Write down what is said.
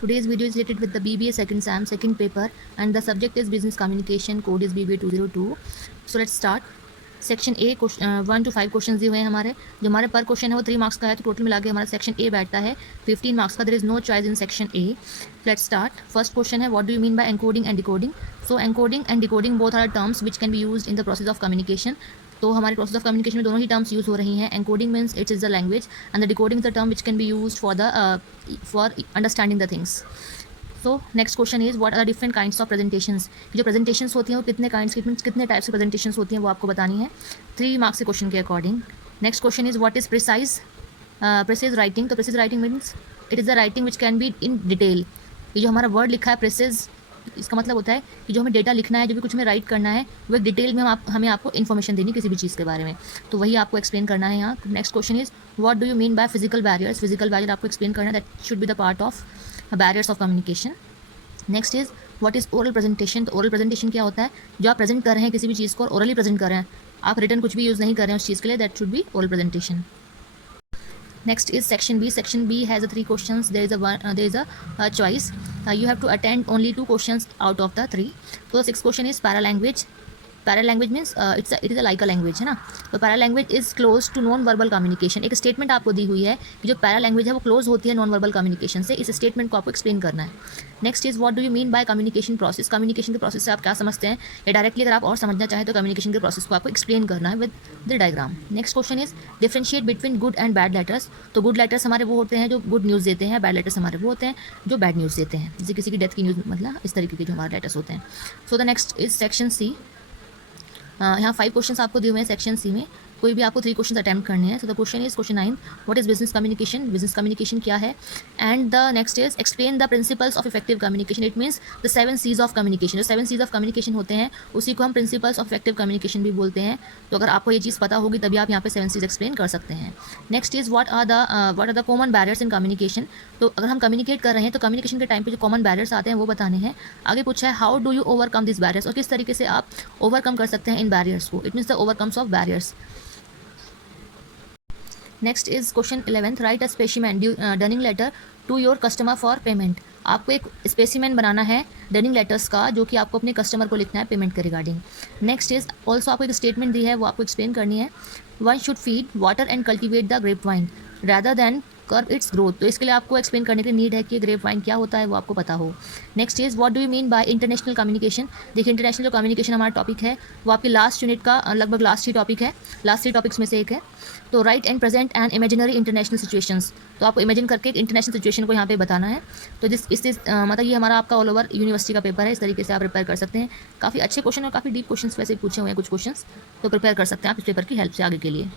Today's video is related with the BBA second SAM, second paper, and the subject is business communication. Code is BBA 202. So let's start. Section A 1 to 5 question दिए हुए हैं हमारे. जो हमारे पर question है वो 3 marks का है, तो टोटल मिला के हमारा सेक्शन ए बैठता है 15 मार्क्स का. There is no choice in section A. Let's start. First question है, what do you mean by encoding and decoding. So encoding and decoding both are terms which can be used in the process of communication. तो हमारे process of communication में दोनों ही terms use हो रही हैं. Encoding means it is the language and the decoding is the term which can be use for understanding the things. So next question is, what are different kinds of presentations. जो presentations होती हैं वो कितने kinds की, कितने types की presentations होती हैं वो आपको बतानी है 3 मार्क्स के क्वेश्चन के according. Next question is, what is precise writing. तो precise writing means it is the writing which can be in detail. ये जो हमारा वर्ड लिखा है प्रिसाइज, इसका मतलब होता है कि जो हमें डेटा लिखना है, जो भी कुछ हमें राइट करना है, वो एक डिटेल में हमें आपको इन्फॉर्मेशन देनी किसी भी चीज़ के बारे में, तो वही आपको एक्सप्लेन करना है यहाँ. Next question is, what do you mean by physical barriers. Physical barrier आपको एक्सप्लेन करना है, that should be the part of barriers of communication. Next is, what is oral presentation. तो ओरल प्रेजेंटेशन क्या होता है, जो आप प्रेजेंट कर रहे हैं किसी भी चीज़ को और ओरली प्रेजेंट कर रहे हैं, आप रिटर्न कुछ भी यूज़ नहीं कर रहे हैं उस चीज़ के लिए, that should be oral presentation. Next is section B. Section B has 3 questions. There is a choice. You have to attend only 2 questions out of the 3. So the 6th question is paralanguage. Paralanguage means it is a like a language, है ना. तो paralanguage is close to non verbal communication. एक statement आपको दी हुई है कि जो paralanguage है वो क्लोज होती है नॉन वर्बल कम्युनिकेशन से. इस स्टेटमेंट को आपको एक्सप्लेन करना है. Next is, what do you mean by communication process. Communication के प्रोसेस से आप क्या समझते हैं, या डायरेक्टली अगर आप और समझना चाहें तो कम्युनिकेशन के प्रोसेस को आपको एक्सप्लेन करना है with the diagram. Next question is, differentiate between good and bad letters. तो गुड लेटर्स हमारे वो होते हैं जो गुड न्यूज़ देते हैं, बैड लेटर्स हमारे वो होते हैं जो बैड न्यूज़ देते हैं, जैसे किसी की डेथ की न्यूज़, मतलब इस तरीके के जो हमारे लेटर्स होते हैं. So the next is section C. यहाँ 5 क्वेश्चन आपको दिए हुए हैं सेक्शन सी में. कोई भी आपको 3 क्वेश्चन अटैम्प्ट करने हैं. So the question is question 9, what is business communication. Business communication क्या है. And the next is, explain the principles of effective communication. It means the 7 C's of communication. जो 7 C's of communication होते हैं उसी को हम प्रिंसिपल्स ऑफ इफेक्टिव कम्युनिकेशन भी बोलते हैं. तो अगर आपको ये चीज़ पता होगी तभी आप यहाँ पे 7 C's एक्सप्लेन कर सकते हैं. Next is, what are the common barriers in communication. तो अगर हम कम्युनिकेट कर रहे हैं तो कम्युनिकेशन के टाइम पे जो कॉमन बैरियर्स आते हैं वो बताने हैं. आगे पूछा है, how do you overcome this barriers. और किस तरीके से आप ओवरकम कर सकते हैं इन बैरियर्स को. It means the overcomes of barriers. Next is question 11, write a specimen dunning letter to your customer for payment. आपको एक स्पेसिमेन बनाना है डनिंग लेटर्स का, जो कि आपको अपने कस्टमर को लिखना है पेमेंट के रिगार्डिंग. नेक्स्ट इज, ऑल्सो आपको एक स्टेटमेंट दी है वो आपको एक्सप्लेन करनी है. One should feed water and cultivate the grape vine rather than curb its growth. तो इसके लिए आपको एक्सप्लेन करने की नीड है कि ग्रेप वाइन क्या होता है वो आपको पता हो. Next is, what do you mean bye international communication. देखिए, इंटरनेशनल जो कम्युनिकेशन हमारा टॉपिक है वो आपकी लास्ट यूनिट का लगभग लास्ट ही टॉपिक है, लास्ट 3 टॉपिक्स में से एक है. तो right and present and imaginary international situations. तो आपको इमेजिन करके एक इंटरनेशनल सिचुएशन को यहाँ पे बताना है. तो मतलब ये हमारा आपका ऑल ओवर यूनिवर्सिटी का पेपर है. इस तरीके से आप प्रिपेयर कर सकते हैं. काफ़ी अच्छे क्वेश्चन और काफ़ी डीप क्वेश्चन वैसे पूछे हुए हैं कुछ क्वेश्चन, तो प्रिपेयर कर सकते हैं आप इस पेपर की हेल्प से आगे के लिए.